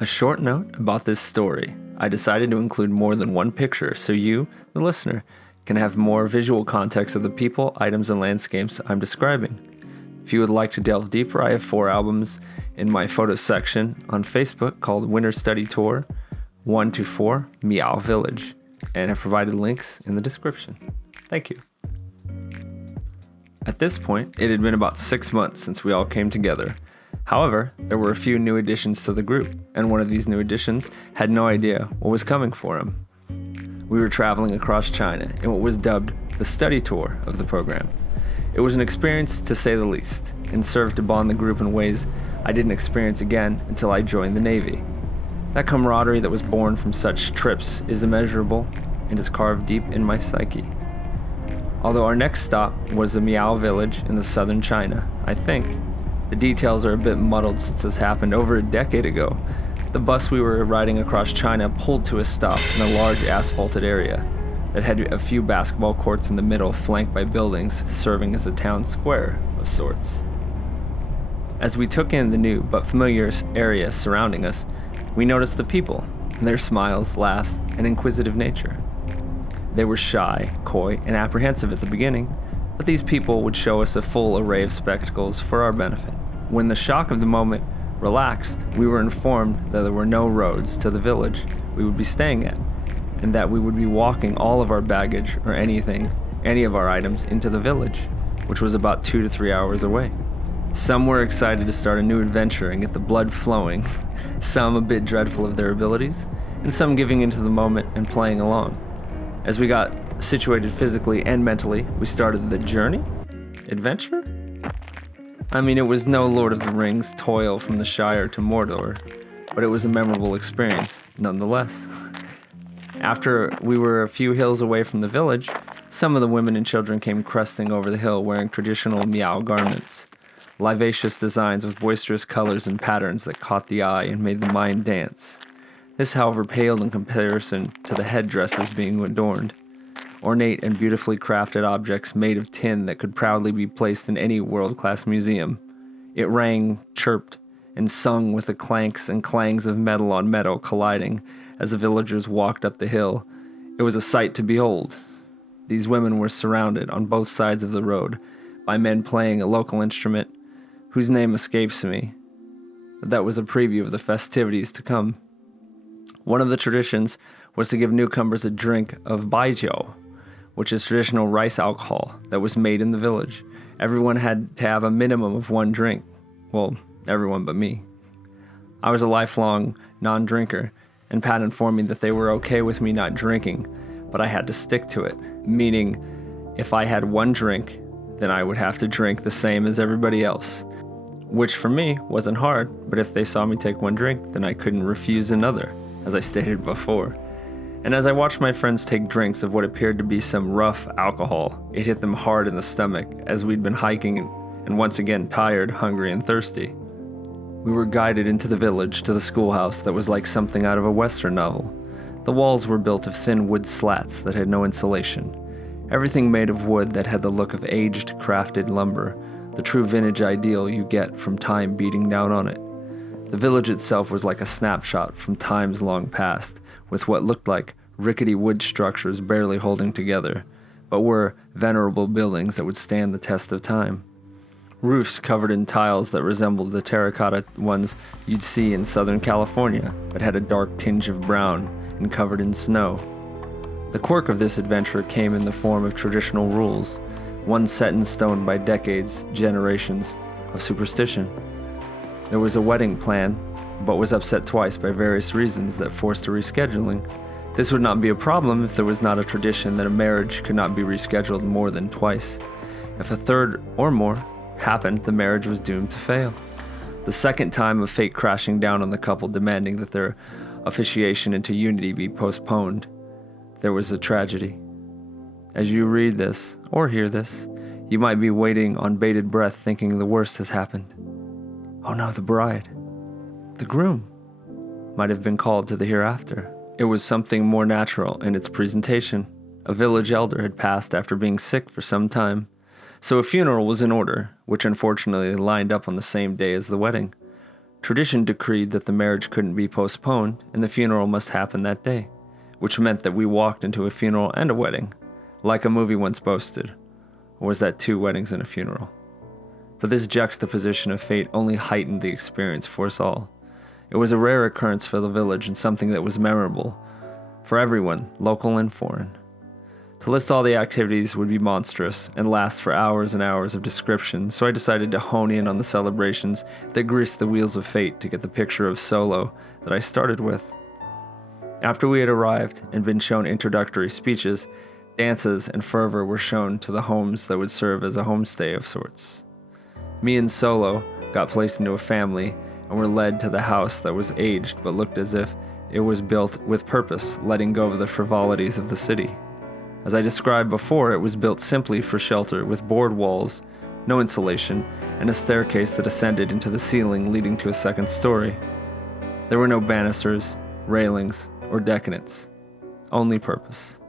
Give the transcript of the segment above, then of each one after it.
A short note about this story. I decided to include more than one picture so you, the listener, can have more visual context of the people, items, and landscapes I'm describing. If you would like to delve deeper, I have 4 albums in my photos section on Facebook called Winter Study Tour 1 to 4 Meow Village, and have provided links in the description. Thank you. At this point, it had been about 6 months since we all came together. However, there were a few new additions to the group, and one of these new additions had no idea what was coming for him. We were traveling across China in what was dubbed the study tour of the program. It was an experience to say the least, and served to bond the group in ways I didn't experience again until I joined the Navy. That camaraderie that was born from such trips is immeasurable and is carved deep in my psyche. Although our next stop was the Miao village in the southern China, I think the details are a bit muddled since this happened over a decade ago. The bus we were riding across China pulled to a stop in a large asphalted area that had a few basketball courts in the middle, flanked by buildings serving as a town square of sorts. As we took in the new but familiar area surrounding us, we noticed the people, their smiles, laughs, and inquisitive nature. They were shy, coy, and apprehensive at the beginning, but these people would show us a full array of spectacles for our benefit. When the shock of the moment relaxed, we were informed that there were no roads to the village we would be staying at, and that we would be walking all of our baggage or any of our items into the village, which was about 2 to 3 hours away. Some were excited to start a new adventure and get the blood flowing, some a bit dreadful of their abilities, and some giving into the moment and playing along. As we got situated physically and mentally, we started the journey? Adventure? I mean, it was no Lord of the Rings toil from the Shire to Mordor, but it was a memorable experience, nonetheless. After we were a few hills away from the village, some of the women and children came cresting over the hill wearing traditional Miao garments, vivacious designs with boisterous colors and patterns that caught the eye and made the mind dance. This, however, paled in comparison to the headdresses being adorned. Ornate and beautifully crafted objects made of tin that could proudly be placed in any world-class museum. It rang, chirped, and sung with the clanks and clangs of metal on metal colliding as the villagers walked up the hill. It was a sight to behold. These women were surrounded on both sides of the road by men playing a local instrument whose name escapes me, but that was a preview of the festivities to come. One of the traditions was to give newcomers a drink of baijiu, which is traditional rice alcohol that was made in the village. Everyone had to have a minimum of 1 drink. Well, everyone but me. I was a lifelong non-drinker, and Pat informed me that they were okay with me not drinking, but I had to stick to it, meaning if I had 1 drink, then I would have to drink the same as everybody else, which for me wasn't hard, but if they saw me take 1 drink, then I couldn't refuse another, as I stated before. And as I watched my friends take drinks of what appeared to be some rough alcohol, it hit them hard in the stomach as we'd been hiking and once again tired, hungry, and thirsty. We were guided into the village to the schoolhouse that was like something out of a Western novel. The walls were built of thin wood slats that had no insulation. Everything made of wood that had the look of aged, crafted lumber, the true vintage ideal you get from time beating down on it. The village itself was like a snapshot from times long past, with what looked like rickety wood structures barely holding together, but were venerable buildings that would stand the test of time. Roofs covered in tiles that resembled the terracotta ones you'd see in Southern California, but had a dark tinge of brown and covered in snow. The quirk of this adventure came in the form of traditional rules, one set in stone by decades, generations of superstition. There was a wedding plan, but was upset twice by various reasons that forced a rescheduling. This would not be a problem if there was not a tradition that a marriage could not be rescheduled more than twice. If a third or more happened, the marriage was doomed to fail. The second time of fate crashing down on the couple demanding that their officiation into unity be postponed, there was a tragedy. As you read this, or hear this, you might be waiting on bated breath thinking the worst has happened. Oh no, the bride, the groom, might have been called to the hereafter. It was something more natural in its presentation. A village elder had passed after being sick for some time, so a funeral was in order, which unfortunately lined up on the same day as the wedding. Tradition decreed that the marriage couldn't be postponed and the funeral must happen that day, which meant that we walked into a funeral and a wedding, like a movie once boasted. Or was that 2 weddings and a funeral? But this juxtaposition of fate only heightened the experience for us all. It was a rare occurrence for the village and something that was memorable for everyone, local and foreign. To list all the activities would be monstrous and last for hours and hours of description, so I decided to hone in on the celebrations that greased the wheels of fate to get the picture of Solo that I started with. After we had arrived and been shown introductory speeches, dances and fervor were shown to the homes that would serve as a homestay of sorts. Me and Solo got placed into a family and were led to the house that was aged but looked as if it was built with purpose, letting go of the frivolities of the city. As I described before, it was built simply for shelter with board walls, no insulation, and a staircase that ascended into the ceiling leading to a second story. There were no banisters, railings, or deckanets, only purpose.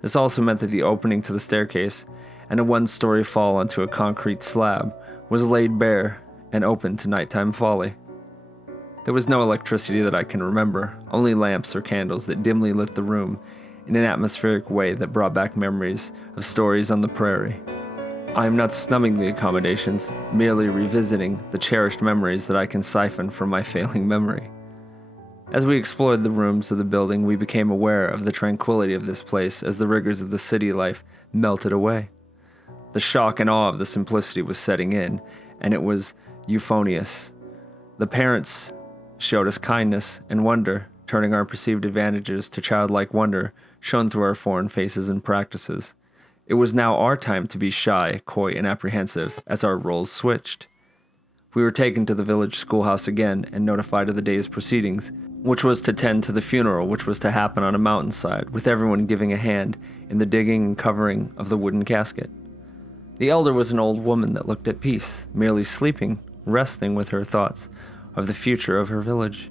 This also meant that the opening to the staircase and a 1-story fall onto a concrete slab was laid bare and open to nighttime folly. There was no electricity that I can remember, only lamps or candles that dimly lit the room in an atmospheric way that brought back memories of stories on the prairie. I am not snubbing the accommodations, merely revisiting the cherished memories that I can siphon from my failing memory. As we explored the rooms of the building, we became aware of the tranquility of this place as the rigors of the city life melted away. The shock and awe of the simplicity was setting in, and it was euphonious. The parents showed us kindness and wonder, turning our perceived advantages to childlike wonder shown through our foreign faces and practices. It was now our time to be shy, coy, and apprehensive as our roles switched. We were taken to the village schoolhouse again and notified of the day's proceedings, which was to tend to the funeral, which was to happen on a mountainside, with everyone giving a hand in the digging and covering of the wooden casket. The elder was an old woman that looked at peace, merely sleeping, resting with her thoughts of the future of her village.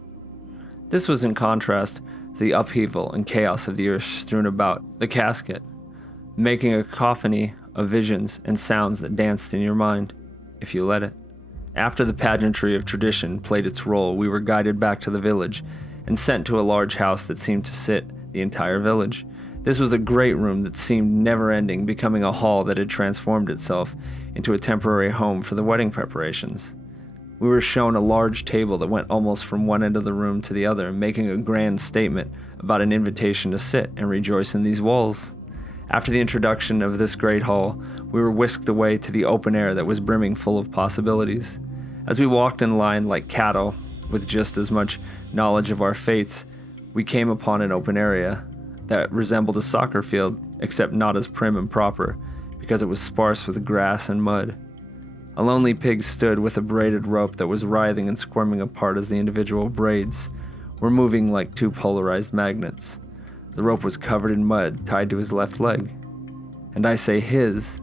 This was in contrast to the upheaval and chaos of the earth strewn about the casket, making a cacophony of visions and sounds that danced in your mind, if you let it. After the pageantry of tradition played its role, we were guided back to the village and sent to a large house that seemed to sit the entire village. This was a great room that seemed never-ending, becoming a hall that had transformed itself into a temporary home for the wedding preparations. We were shown a large table that went almost from one end of the room to the other, making a grand statement about an invitation to sit and rejoice in these walls. After the introduction of this great hall, we were whisked away to the open air that was brimming full of possibilities. As we walked in line like cattle, with just as much knowledge of our fates, we came upon an open area that resembled a soccer field, except not as prim and proper, because it was sparse with grass and mud. A lonely pig stood with a braided rope that was writhing and squirming apart as the individual braids were moving like 2 polarized magnets. The rope was covered in mud, tied to his left leg. And I say his,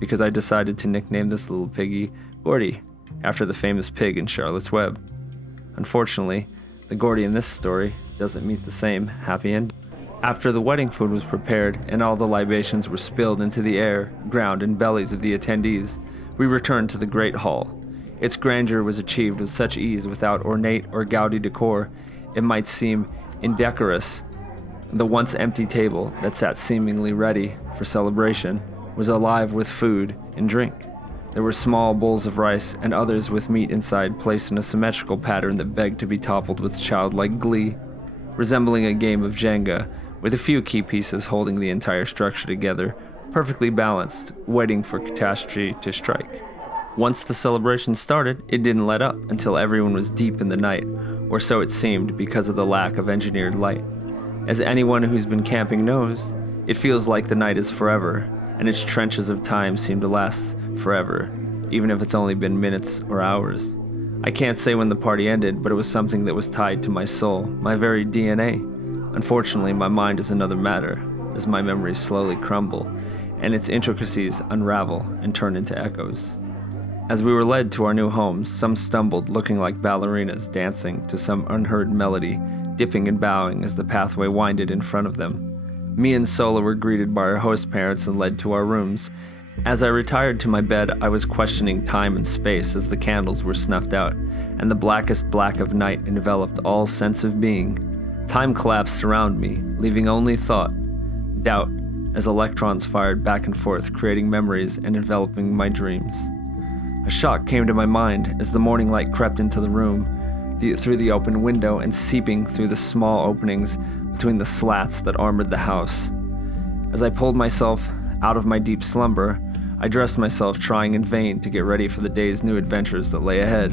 because I decided to nickname this little piggy Gordy, after the famous pig in Charlotte's Web. Unfortunately, the Gordy in this story doesn't meet the same happy ending. After the wedding food was prepared and all the libations were spilled into the air, ground, and bellies of the attendees, we returned to the great hall. Its grandeur was achieved with such ease without ornate or gaudy decor, it might seem indecorous. The once empty table that sat seemingly ready for celebration was alive with food and drink. There were small bowls of rice and others with meat inside placed in a symmetrical pattern that begged to be toppled with childlike glee, resembling a game of Jenga, with a few key pieces holding the entire structure together, perfectly balanced, waiting for catastrophe to strike. Once the celebration started, it didn't let up until everyone was deep in the night, or so it seemed because of the lack of engineered light. As anyone who's been camping knows, it feels like the night is forever, and its trenches of time seem to last forever, even if it's only been minutes or hours. I can't say when the party ended, but it was something that was tied to my soul, my very DNA. Unfortunately, my mind is another matter, as my memories slowly crumble, and its intricacies unravel and turn into echoes. As we were led to our new homes, some stumbled looking like ballerinas dancing to some unheard melody, dipping and bowing as the pathway winded in front of them. Me and Sola were greeted by our host parents and led to our rooms, As I retired to my bed, I was questioning time and space as the candles were snuffed out, and the blackest black of night enveloped all sense of being. Time collapsed around me, leaving only thought, doubt, as electrons fired back and forth, creating memories and enveloping my dreams. A shock came to my mind as the morning light crept into the room, through the open window and seeping through the small openings between the slats that armored the house. As I pulled myself out of my deep slumber, I dressed myself, trying in vain to get ready for the day's new adventures that lay ahead.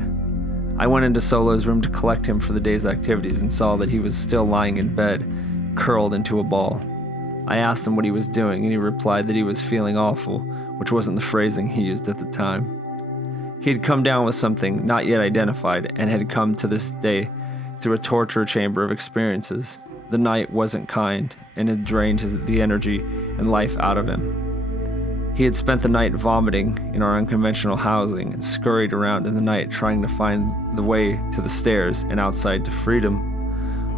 I went into Solo's room to collect him for the day's activities and saw that he was still lying in bed, curled into a ball. I asked him what he was doing, and he replied that he was feeling awful, which wasn't the phrasing he used at the time. He had come down with something not yet identified and had come to this day through a torture chamber of experiences. The night wasn't kind and had drained the energy and life out of him. He had spent the night vomiting in our unconventional housing and scurried around in the night trying to find the way to the stairs and outside to freedom.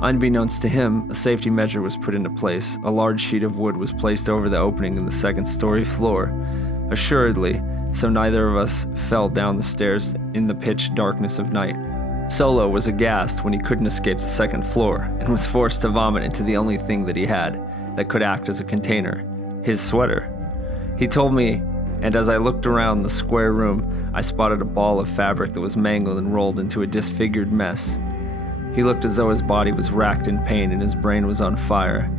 Unbeknownst to him, a safety measure was put into place. A large sheet of wood was placed over the opening in the second-story floor, assuredly, so neither of us fell down the stairs in the pitch darkness of night. Solo was aghast when he couldn't escape the second floor and was forced to vomit into the only thing that he had that could act as a container, his sweater. He told me, and as I looked around the square room, I spotted a ball of fabric that was mangled and rolled into a disfigured mess. He looked as though his body was racked in pain and his brain was on fire.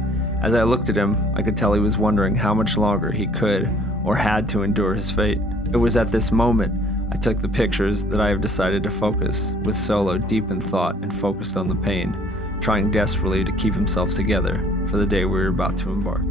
As I looked at him, I could tell he was wondering how much longer he could or had to endure his fate. It was at this moment I took the pictures that I have decided to focus, with Solo deep in thought and focused on the pain, trying desperately to keep himself together for the day we were about to embark.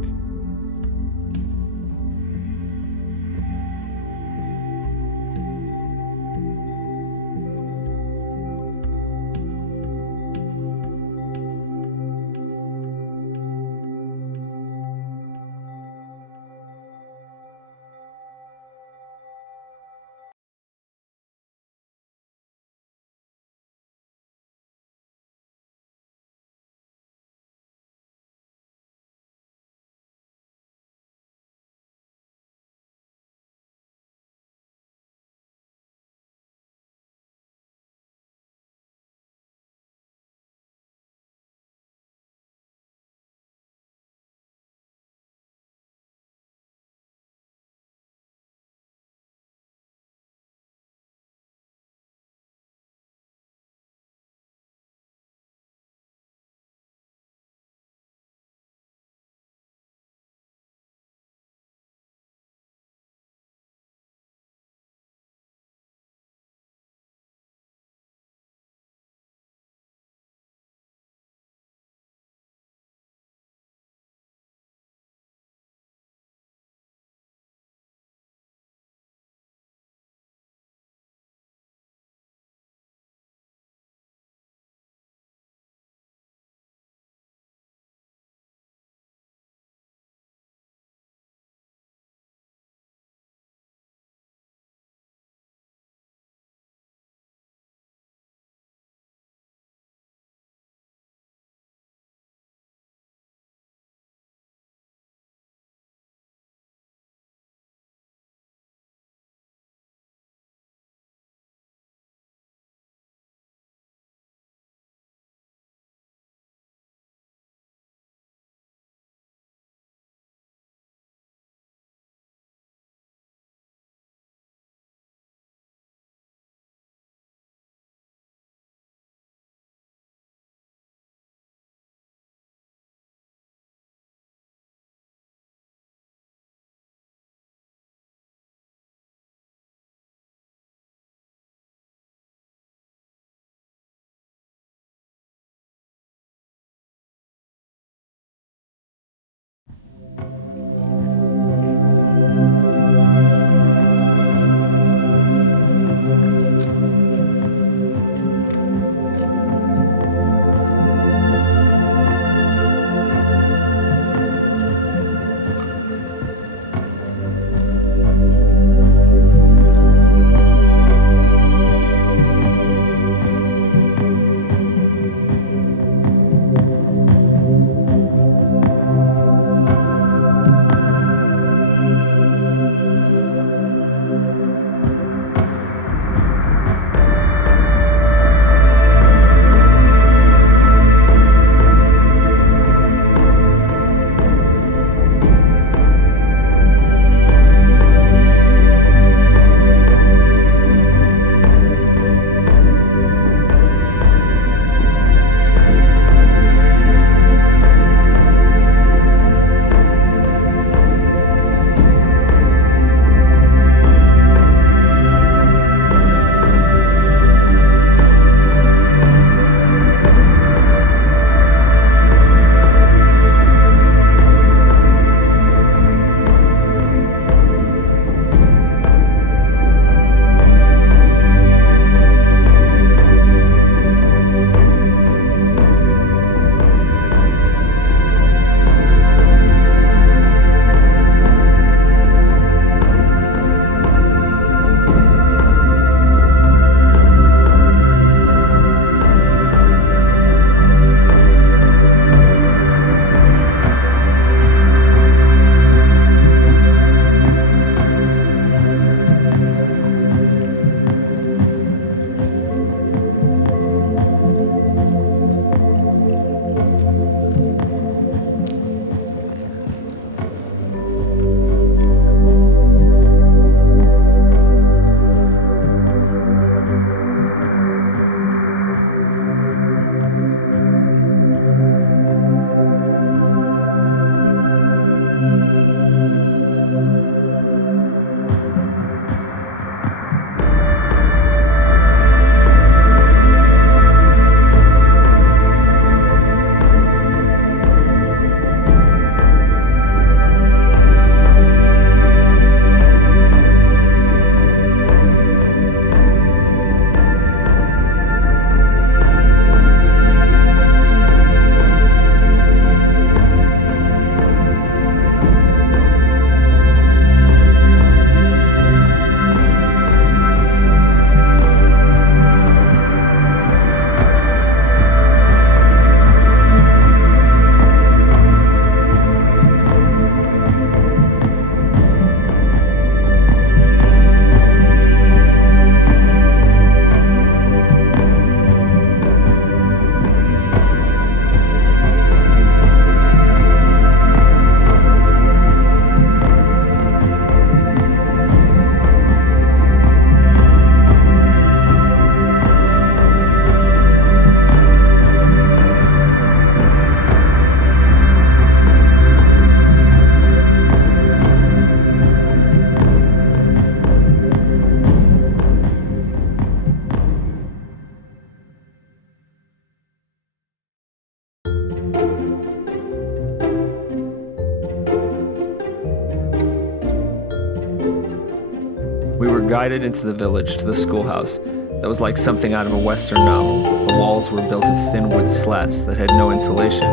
guided into the village to the schoolhouse that was like something out of a Western novel. The walls were built of thin wood slats that had no insulation.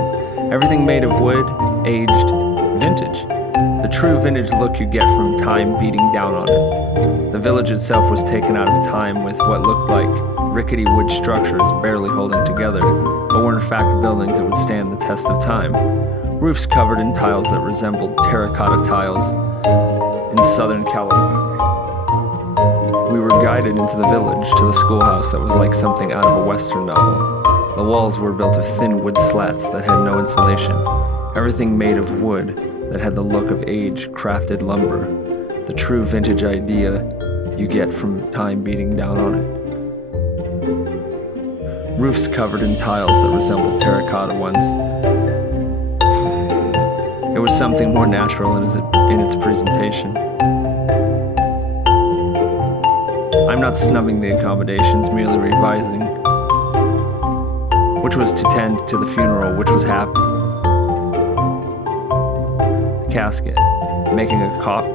Everything made of wood, aged, vintage. The true vintage look you get from time beating down on it. The village itself was taken out of time with what looked like rickety wood structures barely holding together, but were in fact buildings that would stand the test of time. Roofs covered in tiles that resembled terracotta tiles in Southern California. We were guided into the village to the schoolhouse that was like something out of a Western novel. The walls were built of thin wood slats that had no insulation. Everything made of wood that had the look of aged, crafted lumber. The true vintage idea you get from time beating down on it. Roofs covered in tiles that resembled terracotta ones. It was something more natural in its presentation. I'm not snubbing the accommodations, merely revising, which was to tend to the funeral, which was happening. The casket, making a cock.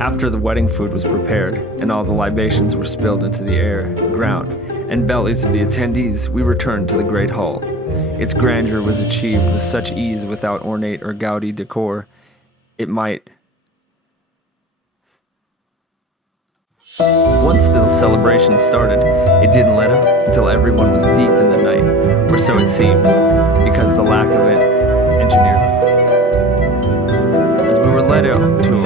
After the wedding food was prepared, and all the libations were spilled into the air, ground, and bellies of the attendees, we returned to the great hall. Its grandeur was achieved with such ease without ornate or gaudy decor, it might. Once the celebration started, it didn't let up until everyone was deep in the night, or so it seems, because the lack of an engineer. As we were led out to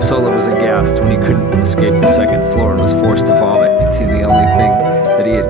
Solo was aghast when he couldn't escape the second floor and was forced to vomit into the only thing that he had